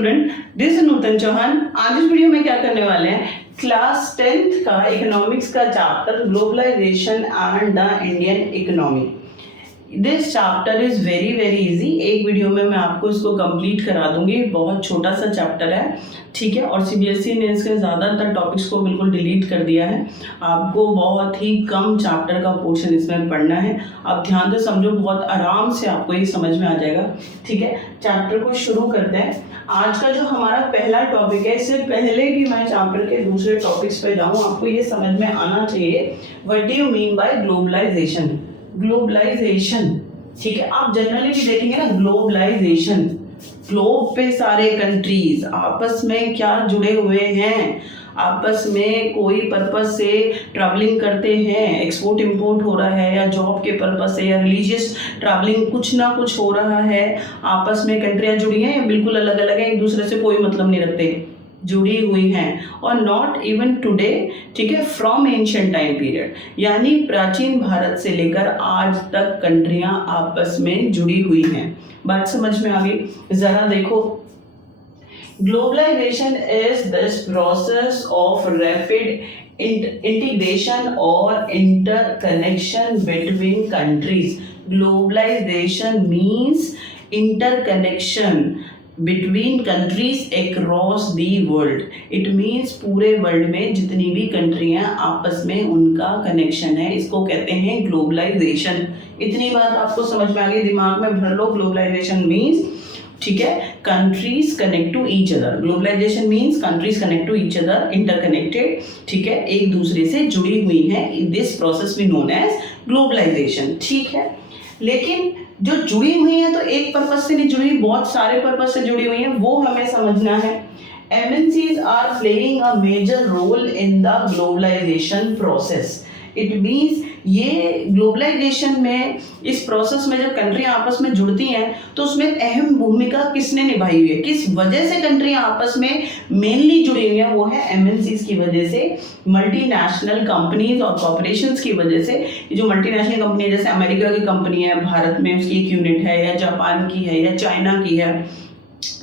Student, this is नूतन चौहान। आज इस video में क्या करने वाले हैं, क्लास 10th का इकोनॉमिक्स का chapter globalization and the Indian economy. This chapter is very very easy. एक वीडियो में मैं आपको इसको कंप्लीट करा दूंगी। बहुत छोटा सा चैप्टर है, ठीक है। और सीबीएसई ने इसके ज़्यादातर टॉपिक्स को बिल्कुल डिलीट कर दिया है। आपको बहुत ही कम चैप्टर का पोर्शन इसमें पढ़ना है। आप ध्यान से समझो, बहुत आराम से आपको ये समझ में आ जाएगा, ठीक है। चैप्टर को शुरू करते हैं। आज का जो हमारा पहला टॉपिक है, इससे पहले कि मैं चैप्टर के दूसरे टॉपिक्स पे जाऊँ, आपको ये समझ में आना चाहिए what do you mean by globalization. Globalization, ठीक है। आप जनरली भी देखेंगे ना, ग्लोबलाइजेशन, ग्लोब पे सारे कंट्रीज आपस में क्या जुड़े हुए हैं, आपस में कोई पर्पस से ट्रैवलिंग करते हैं, एक्सपोर्ट इंपोर्ट हो रहा है, या जॉब के पर्पस से, या रिलीजियस ट्रैवलिंग, कुछ ना कुछ हो रहा है। आपस में कंट्रियां जुड़ी हैं या बिल्कुल अलग अलग हैं, एक दूसरे से कोई मतलब नहीं रखते, जुड़ी हुई हैं। और नॉट इवन टुडे, ठीक है, फ्रॉम एंशिएंट टाइम पीरियड, यानी प्राचीन भारत से लेकर आज तक कंट्रियां आपस में जुड़ी हुई हैं। बात समझ में आ गई? जरा देखो, globalisation is this process of rapid integration और interconnection between countries. Globalisation means interconnection between countries across the world. It means पूरे वर्ल्ड में जितनी भी कंट्रियां आपस में उनका कनेक्शन है, इसको कहते हैं ग्लोबलाइजेशन। इतनी बात आपको समझ में आ गई, दिमाग में भर लो। ग्लोबलाइजेशन मीन्स, ठीक है, countries connect to each other. Globalization means countries connect to each other, interconnected, ठीक है, एक दूसरे से जुड़ी हुई हैं। This process we known as globalization, ठीक है। लेकिन जो जुड़ी हुई हैं तो एक पर्पस से नहीं जुड़ी, बहुत सारे पर्पस से जुड़ी हुई हैं, वो हमें समझना है। MNCs are playing a major role in the globalization process. It means ये ग्लोबलाइजेशन में, इस प्रोसेस में जब कंट्रियां आपस में जुड़ती हैं तो उसमें अहम भूमिका किसने निभाई हुई है, किस वजह से कंट्रियां आपस में मेनली जुड़ी हुई हैं, वो है MNCs की वजह से, मल्टीनेशनल कंपनीज और कॉर्पोरेशंस की वजह से। जो मल्टीनेशनल कंपनी है, जैसे अमेरिका की कंपनी है, भारत में उसकी एक यूनिट है, या जापान की है, या चाइना की है,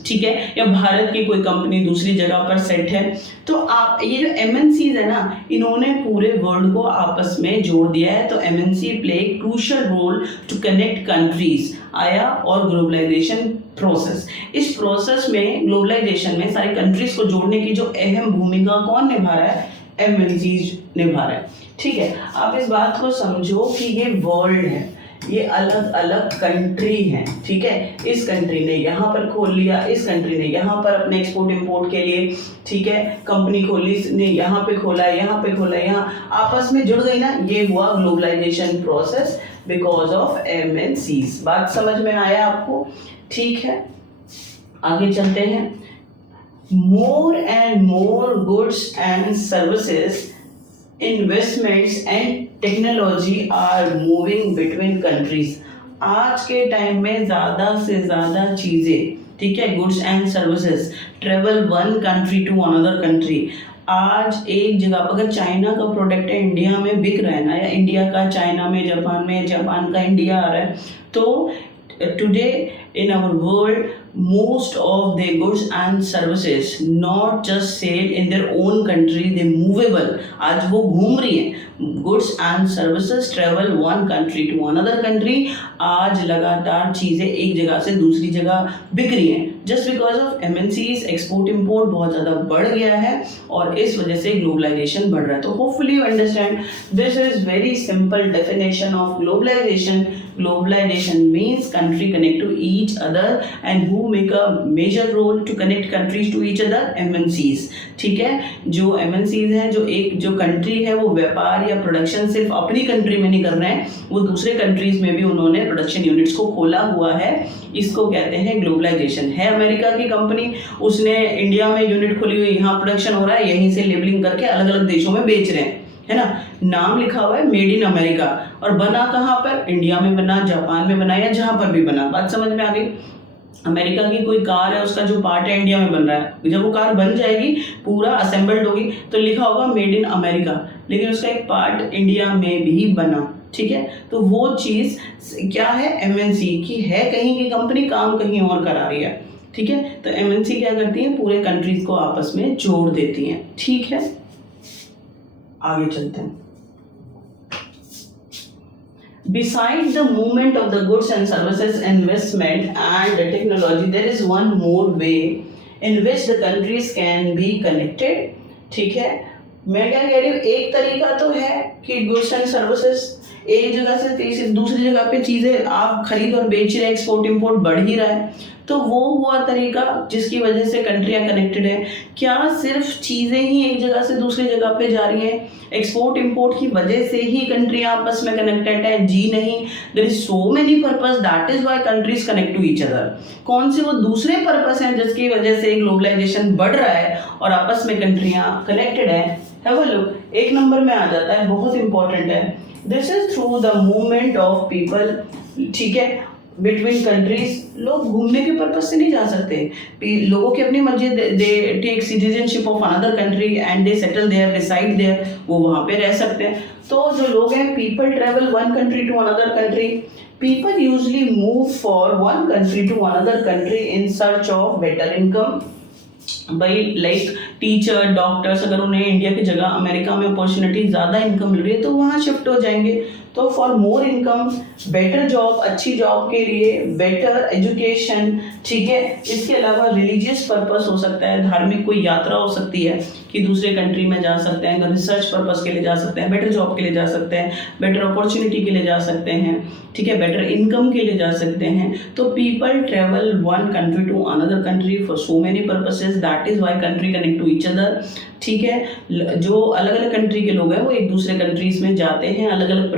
ठीक है, या भारत की कोई कंपनी दूसरी जगह पर सेट है, तो आप ये जो MNCs है ना, इन्होंने पूरे वर्ल्ड को आपस में जोड़ दिया है। तो MNC play crucial role to connect countries आया, और ग्लोबलाइजेशन प्रोसेस, इस प्रोसेस में, ग्लोबलाइजेशन में सारी कंट्रीज को जोड़ने की जो अहम भूमिका कौन निभा रहा है, MNCs निभा रहा है, ठीक है। आप इस बात को समझो कि ये वर्ल्ड है, ये अलग अलग कंट्री हैं, ठीक है। इस कंट्री ने यहाँ पर खोल लिया, इस कंट्री ने यहाँ पर अपने एक्सपोर्ट इंपोर्ट के लिए, ठीक है, कंपनी खोली, ने यहाँ पे खोला, यहाँ पे खोला, यहाँ आपस में जुड़ गई ना, ये हुआ globalization process because of MNCs। बात समझ में आया आपको? ठीक है, आगे चलते हैं। More and more goods and services, investments and technology are moving between countries. आज के टाइम में ज़्यादा से ज़्यादा चीज़ें, ठीक है, goods and services travel one country to another country. आज एक जगह पर अगर चाइना का प्रोडक्ट है, इंडिया में बिक रहा है ना, या इंडिया का चाइना में, जापान का इंडिया आ रहा है, तो today in our world most of their goods and services not just sell in their own country, they movable, आज वो घूम रही हैं। goods and services travel one country to another country। आज लगातार चीज़ें एक जगह से दूसरी जगह बिक रही हैं, just because of MNCs, export import बहुत ज़्यादा बढ़ गया है, और इस वजह से ग्लोबलाइजेशन बढ़ रहा है। तो hopefully you understand, this is very simple definition of globalization. Globalization means country connect to each other and who make a major role to connect countries to each other, MNCs, ठीक है। जो MNCs हैं, जो country है, वो व्यापार या production सिर्फ अपनी कंट्री में नहीं कर रहे हैं, वो दूसरे कंट्रीज में भी उन्होंने प्रोडक्शन यूनिट्स को खोला हुआ है। इसको कहते हैं ग्लोबलाइजेशन। है अमेरिका की कंपनी, उसने इंडिया में यूनिट खोली हुई, यहाँ प्रोडक्शन हो रहा है, यहीं से लेबलिंग करके अलग अलग देशों में बेच रहे हैं, है ना, नाम लिखा हुआ है मेड इन अमेरिका, और बना कहाँ पर, इंडिया में बना, जापान में बना, या जहाँ पर भी बना। बात समझ में आ गई? अमेरिका की कोई कार है, उसका जो पार्ट है इंडिया में बन रहा है, जब वो कार बन जाएगी, पूरा असेंबल्ड होगी, तो लिखा होगा मेड इन अमेरिका, लेकिन उसका एक पार्ट इंडिया में भी बना, ठीक है। तो वो चीज़ क्या है, MNC की है, कहीं की कंपनी काम कहीं और करा रही है, ठीक है। तो एमएनसी क्या करती है, पूरे कंट्रीज को आपस में जोड़ देती हैं, ठीक है। आगे चलते हैं। Besides the movement of the goods and services, investment and technology, there is one more way in which the countries can be connected, ठीक है। मैं क्या कह रही हूँ, एक तरीका तो है कि गुड्स एंड सर्विसेज एक जगह से दूसरी जगह पे चीज़ें आप खरीद और बेच रहे हैं, एक्सपोर्ट इंपोर्ट बढ़ ही रहा है, तो वो हुआ तरीका जिसकी वजह से कंट्रियां कनेक्टेड है। क्या सिर्फ चीज़ें ही एक जगह से दूसरी जगह पे जा रही हैं, एक्सपोर्ट इंपोर्ट की वजह से ही कंट्रियां आपस में कनेक्टेड है? जी नहीं, there is so many purpose, that is why countries connect to each other. कौन से वो दूसरे पर्पस हैं जिसकी वजह से ग्लोबलाइजेशन बढ़ रहा है और आपस में कंट्रियां कनेक्टेड है? हैव अ लुक, एक नंबर में आ जाता है, बहुत इंपॉर्टेंट है। This is through the movement of people, ठीक है, बिटवीन कंट्रीज। लोग घूमने के पर्पज से नहीं जा सकते, लोगों की अपनी मर्जी, they take citizenship of another country and they settle there, reside there, वो वहाँ पे रह सकते हैं। तो जो लोग हैं, people travel one country to another country. People usually move for one country to another country in search of better income. भाई लाइक टीचर, डॉक्टर्स, अगर उन्हें इंडिया की जगह अमेरिका में अपॉर्चुनिटी ज़्यादा इनकम मिल रही है तो वहाँ शिफ्ट हो जाएंगे। तो for more income, better job, अच्छी जॉब के लिए, बेटर एजुकेशन, ठीक है। इसके अलावा रिलीजियस पर्पस हो सकता है, धार्मिक कोई यात्रा हो सकती है कि दूसरे कंट्री में जा सकते हैं, रिसर्च पर्पस के लिए जा सकते हैं, बेटर जॉब के लिए जा सकते हैं, बेटर अपॉर्चुनिटी के लिए जा सकते हैं, ठीक है, बेटर इनकम के लिए जा सकते हैं। तो people travel one country to another country for so many purposes, that is why country connect to each other, ठीक है। जो अलग अलग कंट्री के लोग हैं वो एक दूसरे कंट्रीज में जाते हैं अलग अलग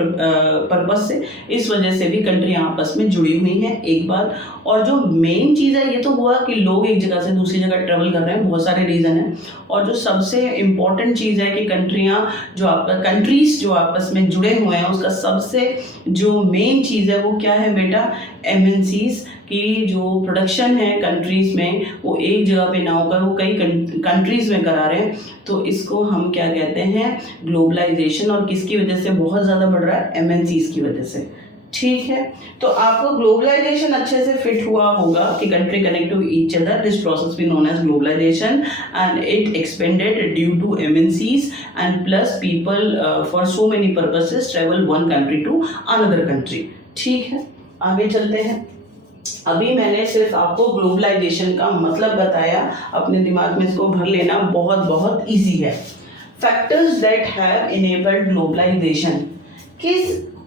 पर्पस से, इस वजह से भी कंट्री आपस में जुड़ी हुई हैं, एक बात। और जो मेन चीज़ है, ये तो हुआ कि लोग एक जगह से दूसरी जगह ट्रेवल कर रहे हैं, बहुत सारे रीज़न हैं। और जो सबसे इम्पॉर्टेंट चीज़ है कि कंट्रीज जो आपस में जुड़े हुए हैं, उसका सबसे जो मेन चीज़ है वो क्या है बेटा, एमएनसीज की जो प्रोडक्शन है कंट्रीज में, वो एक जगह पे ना होकर वो कई कंट्रीज में करा रहे हैं। तो इसको हम क्या कहते हैं, ग्लोबलाइजेशन। और किसकी वजह से बहुत ज़्यादा बढ़ रहा है, एमएनसीज की वजह से, ठीक है। तो आपको ग्लोबलाइजेशन अच्छे से फिट हुआ होगा कि country connect to each other, this process be known as globalization and it expanded due to MNCs and plus people for so many purposes travel one country to another country, ठीक है। आगे चलते हैं। अभी मैंने सिर्फ आपको ग्लोबलाइजेशन का मतलब बताया, अपने दिमाग में इसको भर लेना बहुत बहुत इजी है। Factors that have enabled globalization,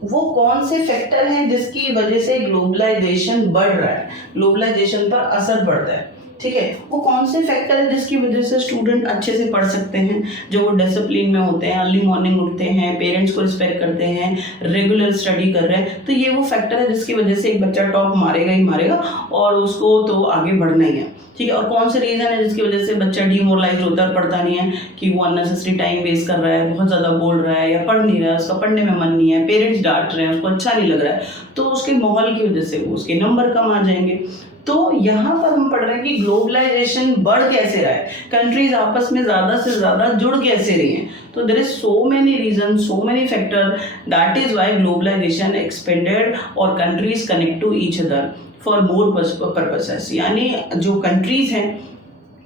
वो कौन से फैक्टर हैं जिसकी वजह से ग्लोबलाइजेशन बढ़ रहा है, ग्लोबलाइजेशन पर असर पड़ता है, ठीक है। वो कौन से फैक्टर है जिसकी वजह से स्टूडेंट अच्छे से पढ़ सकते हैं, जो वो डिसिप्लिन में होते हैं, अर्ली मॉर्निंग उठते हैं, पेरेंट्स को रिस्पेक्ट करते हैं, रेगुलर स्टडी कर रहे हैं। तो ये वो फैक्टर है जिसकी वजह से एक बच्चा टॉप मारेगा ही मारेगा और उसको तो आगे बढ़ना ही है, ठीक है। और कौन से रीज़न है जिसकी वजह से बच्चा डिमोरलाइज होता है, पढ़ता नहीं है, कि वो अननेसेसरी टाइम वेस्ट कर रहा है, बहुत ज़्यादा बोल रहा है या पढ़ नहीं रहा है, उसका पढ़ने में मन नहीं है, पेरेंट्स डांट रहे हैं, उसको अच्छा नहीं लग रहा है, तो उसके माहौल की वजह से उसके नंबर कम आ जाएंगे। तो यहाँ पर हम पढ़ रहे हैं कि ग्लोबलाइजेशन बढ़ कैसे रहा है, कंट्रीज आपस में ज़्यादा से ज़्यादा जुड़ कैसे रही हैं। तो there is so many reason, so many factor, that is why globalisation expanded और countries connect to each other for more purposes. यानी जो कंट्रीज हैं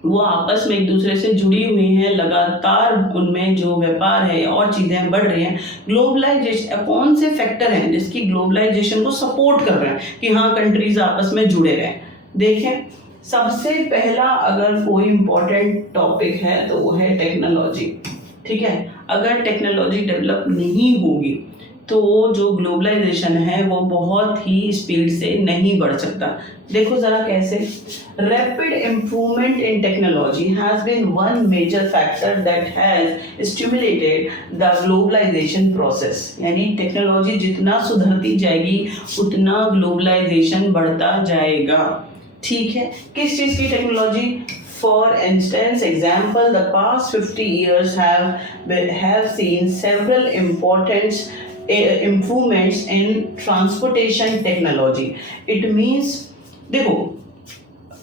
वो आपस में एक दूसरे से जुड़ी हुई हैं, लगातार उनमें जो व्यापार है और चीज़ें बढ़ रही हैं। ग्लोबलाइजेशन कौन से फैक्टर हैं जिसकी ग्लोबलाइजेशन को सपोर्ट कर रहे हैं कि हाँ कंट्रीज आपस में जुड़े रहें। देखें, सबसे पहला अगर कोई इम्पोर्टेंट टॉपिक है तो वो है टेक्नोलॉजी, ठीक है। अगर टेक्नोलॉजी डेवलप नहीं होगी तो जो ग्लोबलाइजेशन है वो बहुत ही स्पीड से नहीं बढ़ सकता। देखो ज़रा कैसे, rapid improvement in technology has been one major factor that has stimulated the globalization process. यानी टेक्नोलॉजी जितना सुधरती जाएगी उतना ग्लोबलाइजेशन बढ़ता जाएगा, ठीक है। किस चीज़ की technology? For instance, example, the past 50 years have seen several important improvements in transportation technology. It means, देखो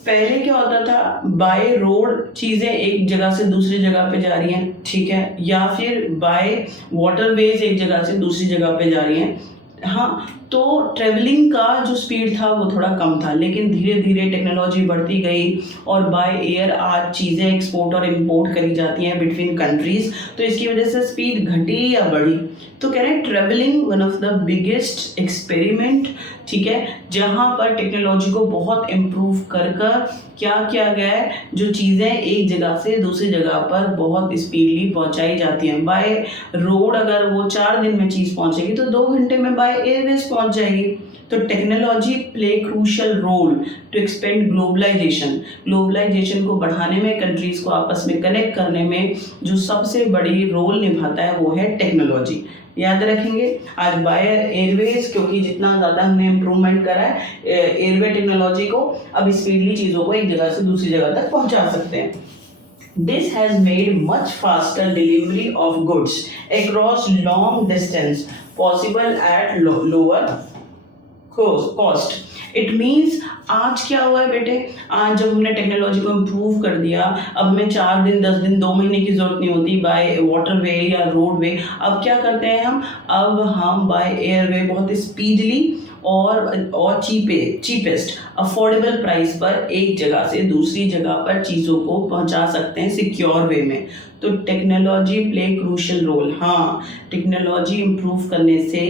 पहले क्या होता था, बाय रोड चीज़ें एक जगह से दूसरी जगह पे जा रही हैं, ठीक है, या फिर बाय वाटरवेज एक जगह से दूसरी जगह पे जा रही हैं, हाँ, तो ट्रेवलिंग का जो स्पीड था वो थोड़ा कम था, लेकिन धीरे धीरे टेक्नोलॉजी बढ़ती गई और बाय एयर आज चीज़ें एक्सपोर्ट और इंपोर्ट करी जाती हैं बिटवीन कंट्रीज, तो इसकी वजह से स्पीड घटी या बढ़ी। तो कह रहे हैं travelling one of the biggest experiment, ठीक है, जहाँ पर टेक्नोलॉजी को बहुत इम्प्रूव कर कर क्या किया गया है, जो चीज़ें एक जगह से दूसरी जगह पर बहुत स्पीडली पहुंचाई जाती हैं। बाय रोड अगर वो 4 दिन में चीज़ पहुंचेगी तो 2 घंटे में बाय एयरवेज पहुंच जाएगी। तो technology play crucial role to expand globalization को बढ़ाने में, कंट्रीज को आपस में कनेक्ट करने में जो सबसे बड़ी रोल निभाता है वो है टेक्नोलॉजी। याद रखेंगे आज बाय एयरवेज, क्योंकि जितना ज़्यादा हमने इम्प्रूवमेंट करा है एयरवे टेक्नोलॉजी को, अब स्पीडली चीज़ों को एक जगह से दूसरी जगह तक पहुंचा सकते हैं। This has made much faster delivery of goods across long distance possible at lower cost. It means आज क्या हुआ है बेटे, आज जब हमने टेक्नोलॉजी को इम्प्रूव कर दिया, अब हमें 4 दिन 10 दिन 2 महीने की जरूरत नहीं होती बाय वाटर वे या रोड वे। अब क्या करते हैं अब हम बाय एयर वे बहुत स्पीडली और चीपेस्ट अफोर्डेबल प्राइस पर एक जगह से दूसरी जगह पर चीज़ों को पहुंचा सकते हैं सिक्योर वे में। तो टेक्नोलॉजी प्ले क्रूशियल रोल। हाँ, टेक्नोलॉजी इम्प्रूव करने से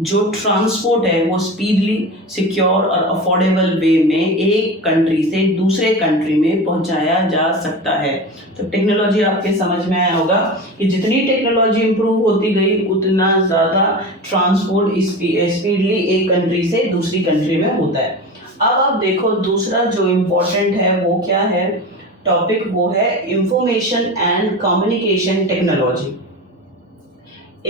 जो ट्रांसपोर्ट है वो स्पीडली, सिक्योर और अफोर्डेबल वे में एक कंट्री से दूसरे कंट्री में पहुंचाया जा सकता है। तो टेक्नोलॉजी आपके समझ में आया होगा कि जितनी टेक्नोलॉजी इम्प्रूव होती गई उतना ज़्यादा ट्रांसपोर्ट स्पीडली एक कंट्री से दूसरी कंट्री में होता है। अब आप देखो दूसरा जो इम्पोर्टेंट है वो क्या है टॉपिक, वो है information and communication technology.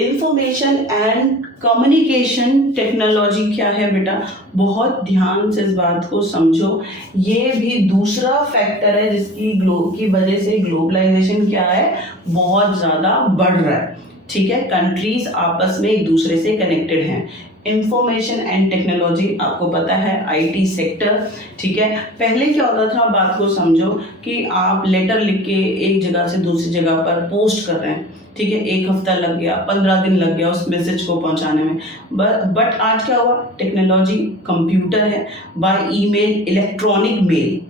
Information and communication technology क्या है बेटा, बहुत ध्यान से इस बात को समझो। ये भी दूसरा फैक्टर है की वजह से ग्लोबलाइजेशन क्या है, बहुत ज़्यादा बढ़ रहा है। ठीक है, कंट्रीज आपस में एक दूसरे से कनेक्टेड हैं। इंफॉर्मेशन एंड टेक्नोलॉजी आपको पता है आईटी सेक्टर, ठीक है। पहले क्या होता था, बात को समझो कि आप लेटर लिख के एक जगह से दूसरी जगह पर पोस्ट कर रहे हैं, ठीक है, 1 हफ्ता लग गया, 15 दिन लग गया उस मैसेज को पहुंचाने में। बट आज क्या हुआ, टेक्नोलॉजी कंप्यूटर है, बाय ईमेल,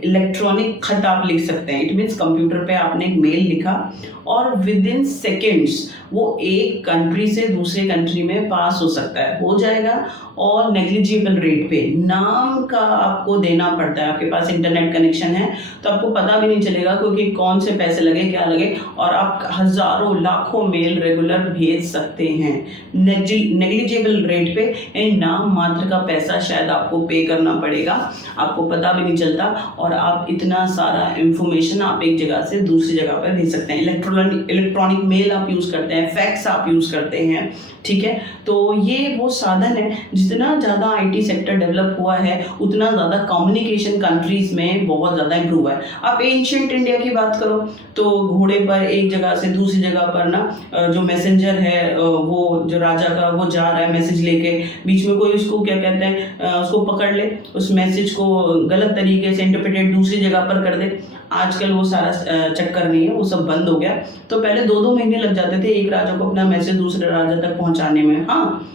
इलेक्ट्रॉनिक खत आप लिख सकते हैं। इट मीन्स कंप्यूटर पे आपने एक मेल लिखा और विद इन सेकेंड्स वो एक कंट्री से दूसरे कंट्री में पास हो सकता है, हो जाएगा। और नेग्लिजिबल रेट पे, नाम का आपको देना पड़ता है। आपके पास इंटरनेट कनेक्शन है तो आपको पता भी नहीं चलेगा क्योंकि कौन से पैसे लगे क्या लगे, और आप हजारों लाखों मेल रेगुलर भेज सकते हैं नेग्लिजिबल रेट पे। यानी नाम मात्र का पैसा शायद आपको पे करना पड़ेगा, आपको पता भी नहीं चलता, और आप इतना सारा इंफॉर्मेशन आप एक जगह से दूसरी जगह पर भेज सकते हैं। इलेक्ट्रॉनिक मेल आप यूज़ करते हैं, फैक्स आप यूज़ करते हैं, ठीक है। तो ये वो साधन है, जितना ज़्यादा आईटी सेक्टर डेवलप हुआ है उतना ज़्यादा कम्युनिकेशन कंट्रीज में बहुत ज़्यादा इम्प्रूव है। आप एंशिएंट इंडिया की बात करो तो घोड़े पर एक जगह से दूसरी जगह पर ना जो मैसेंजर है वो जो राजा का वो जा रहा है मैसेज लेके, बीच में कोई उसको क्या कहते हैं उसको पकड़ ले, उस मैसेज को गलत तरीके से इंटरप्रेटेड दूसरी जगह पर कर दे। आजकल वो सारा चक्कर नहीं है, वो सब बंद हो गया। तो पहले 2-2 महीने लग जाते थे एक राजा को अपना मैसेज दूसरे राजा तक पहुंचाने में, हाँ।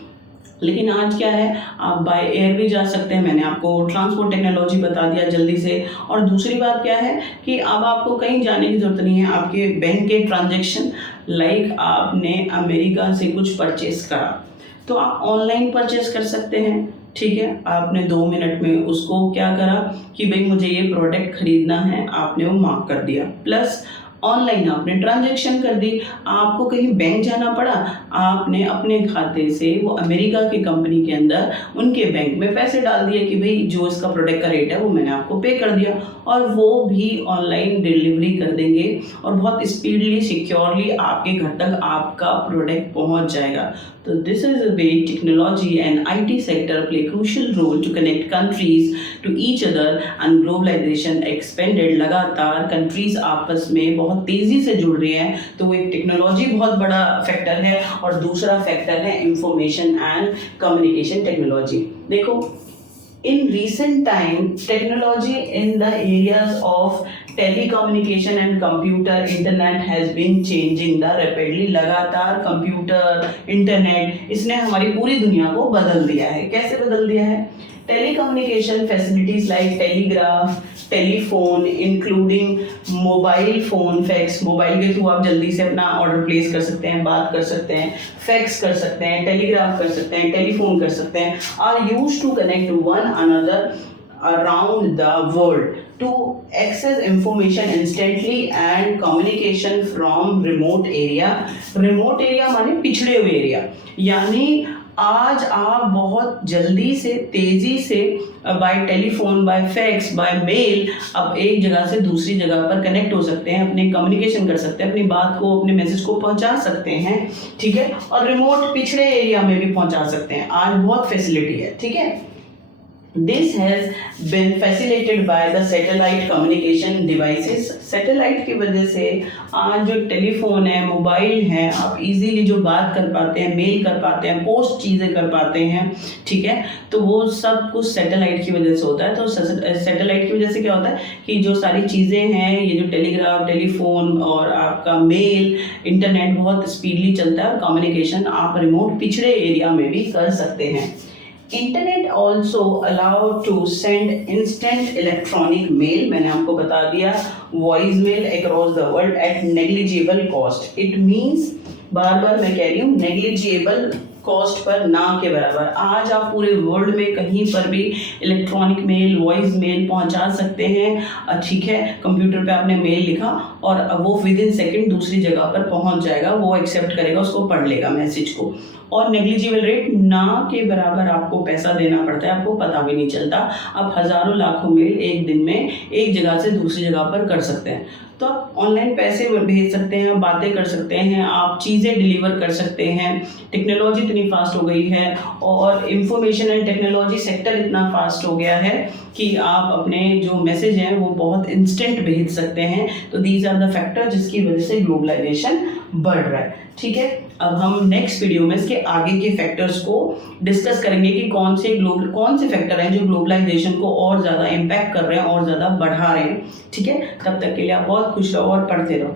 लेकिन आज क्या है, आप बाय एयर भी जा सकते हैं। मैंने आपको ट्रांसपोर्ट टेक्नोलॉजी बता दिया जल्दी से। और दूसरी बात क्या है कि अब आपको कहीं जाने की ज़रूरत नहीं है। आपके बैंक के ट्रांजैक्शन, लाइक आपने अमेरिका से कुछ परचेस करा तो आप ऑनलाइन परचेस कर सकते हैं, ठीक है। आपने 2 मिनट में उसको क्या करा कि भाई मुझे ये प्रोडक्ट खरीदना है, आपने वो मार्क कर दिया, प्लस ऑनलाइन आपने ट्रांजैक्शन कर दी। आपको कहीं बैंक जाना पड़ा, आपने अपने खाते से वो अमेरिका की कंपनी के अंदर उनके बैंक में पैसे डाल दिए कि भाई जो इसका प्रोडक्ट का रेट है वो मैंने आपको पे कर दिया, और वो भी ऑनलाइन डिलीवरी कर देंगे और बहुत स्पीडली सिक्योरली आपके घर तक आपका प्रोडक्ट पहुंच जाएगा। तो this is a way technology and IT sector play crucial role to connect countries to each other and globalization expanded. लगातार कंट्रीज आपस में बहुत तेजी से जुड़ रही हैं, तो वो एक टेक्नोलॉजी बहुत बड़ा फैक्टर है। और दूसरा फैक्टर है इंफॉर्मेशन एंड कम्युनिकेशन टेक्नोलॉजी। देखो In recent time, technology in the areas of telecommunication and computer internet has been changing the rapidly. लगातार कंप्यूटर इंटरनेट इसने हमारी पूरी दुनिया को बदल दिया है. कैसे बदल दिया है? Telecommunication facilities like telegraph, telephone including mobile phone, fax, mobile के थ्रू आप जल्दी से अपना ऑर्डर प्लेस कर सकते हैं, बात कर सकते हैं, फैक्स कर सकते हैं, टेलीग्राफ कर सकते हैं, टेलीफोन कर सकते हैं, are used to connect one another around the world to access information instantly and communication from remote area. remote area माने पिछड़े हुए एरिया, यानी आज आप बहुत जल्दी से तेजी से by telephone, by fax, by mail अब एक जगह से दूसरी जगह पर कनेक्ट हो सकते हैं, अपने कम्युनिकेशन कर सकते हैं, अपनी बात को, अपने मैसेज को पहुंचा सकते हैं, ठीक है. और रिमोट पिछड़े एरिया में भी पहुंचा सकते हैं. आज बहुत फैसिलिटी है, ठीक है. This has been facilitated by the satellite communication devices. Satellite की वजह से आज जो टेलीफोन है, मोबाइल है, आप इजीली जो बात कर पाते हैं, मेल कर पाते हैं, पोस्ट चीज़ें कर पाते हैं, ठीक है. तो वो सब कुछ सैटेलाइट की वजह से होता है. तो सैटेलाइट की वजह से क्या होता है कि जो सारी चीज़ें हैं, ये जो टेलीग्राफ, टेलीफोन और आपका मेल, इंटरनेट बहुत स्पीडली चलता है और कम्युनिकेशन आप रिमोट पिछड़े एरिया में भी कर सकते हैं. Internet also allow to send instant electronic mail, मैंने आपको बता दिया, voice mail across the world at negligible cost. It means, बार बार मैं कह रही हूँ, नेग्लिजिबल कॉस्ट पर, ना के बराबर. आज आप पूरे वर्ल्ड में कहीं पर भी इलेक्ट्रॉनिक मेल, वॉइस मेल पहुंचा सकते हैं, ठीक है. कंप्यूटर पे आपने मेल लिखा और वो विद इन सेकेंड दूसरी जगह पर पहुंच जाएगा, वो एक्सेप्ट करेगा, उसको पढ़ लेगा मैसेज को. और नेग्लिजिबल रेट, ना के बराबर आपको पैसा देना पड़ता है, आपको पता भी नहीं चलता. आप हज़ारों लाखों मेल एक दिन में एक जगह से दूसरी जगह पर कर सकते हैं. तो आप ऑनलाइन पैसे भेज सकते हैं, बातें कर सकते हैं, आप चीज़ें डिलीवर कर सकते हैं. टेक्नोलॉजी इतनी फास्ट हो गई है और इंफॉर्मेशन एंड टेक्नोलॉजी सेक्टर इतना फास्ट हो गया है कि आप अपने जो मैसेज हैं वो बहुत इंस्टेंट भेज सकते हैं. तो दीज आर द फैक्टर जिसकी वजह से ग्लोबलाइजेशन बढ़ रहा है, ठीक है. अब हम नेक्स्ट वीडियो में इसके आगे के फैक्टर्स को डिस्कस करेंगे कि कौन से फैक्टर हैं जो ग्लोबलाइजेशन को और ज़्यादा इम्पैक्ट कर रहे हैं और ज़्यादा बढ़ा रहे हैं, ठीक है. तब तक के लिए आप बहुत खुश रहो और पढ़ते रहो.